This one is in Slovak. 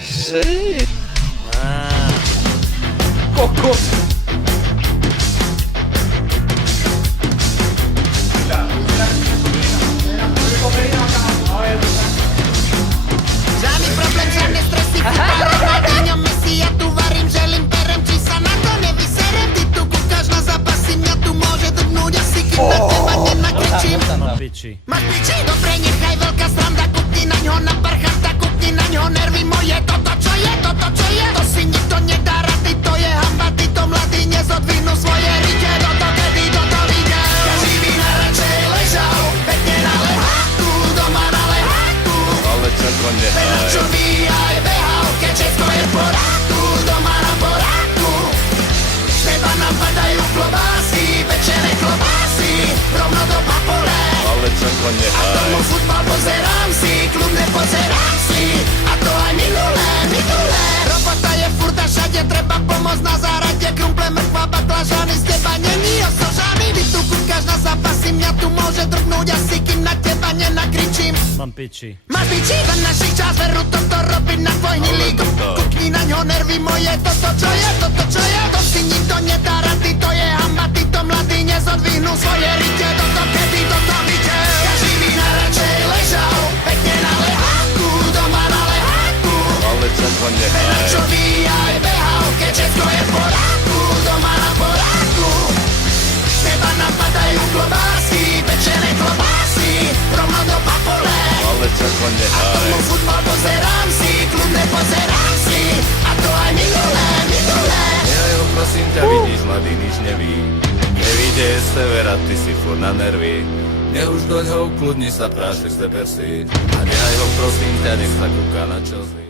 Shit. Kokos. Žádný problém, žádné stresy, Ronaldinho, Messi, ja tu varím, želím, berem, či sa na to nevyserem. Ty tu kúkaš na zápasy, mňa tu môže drbnúť asi, kým na teba nenakričím. Máš piči? Dobre, nechaj veľká sranda, kúpni na ňo na parchanta, kúpni na ňo nervy moje. Toto čo je, to si nikto nedá rady, to je hamba, títo mladí nezodvihnú svoje rite. Toto kedy toto vyjde? Každý by najradšej ležal, pekne na leháku, doma na leháku. Ale čako nehaj. Čo by aj behal, keď všetko je v poráku, doma na poráku. Z neba nám padajú klobásy, večere klobásy, rovno do papole. Ale čako A nehaj. tomu futbal pozerám si, kľudne pozerám si. A to aj minulé. Robota je furt a všade treba pomôcť na záhrade. Krumple, mrkva, baklažany, z teba není osožaný. Vy tu kúkaš na zápasy, mňa tu môže drgnúť asi, kým na teba nenakričím. Mám piči. Máš piči? Za našich čas veru toto robiť na tvoj hnilý. Kúkni na ňo nervy moje, toto čo je? To si nikto nedá rady, to je hamba, títo mladí nezodvihnú svoje rite. Toto kedy toto vyjde? Každý by najradšej ležal, pekne na leháku, doma na leháku. Ale čako nehaj. Čo by aj behal, keď všetko je v poráku, doma na poráku. Z neba nám padajú klobásy, pečené klobásy, rovno do papole. Ale čako A nehaj. tomu futbal pozerám si, kľudne pozerám si. A to aj minulé. Nehaj ho, prosím ťa, vidíš, mladý nič neví. Nevíde je severa, ty si furt na nervy. Nech už doň ho ukludni sa, prášek z debersí. A nehaj ho, prosím ťa, nech sa kúka na Chelsea.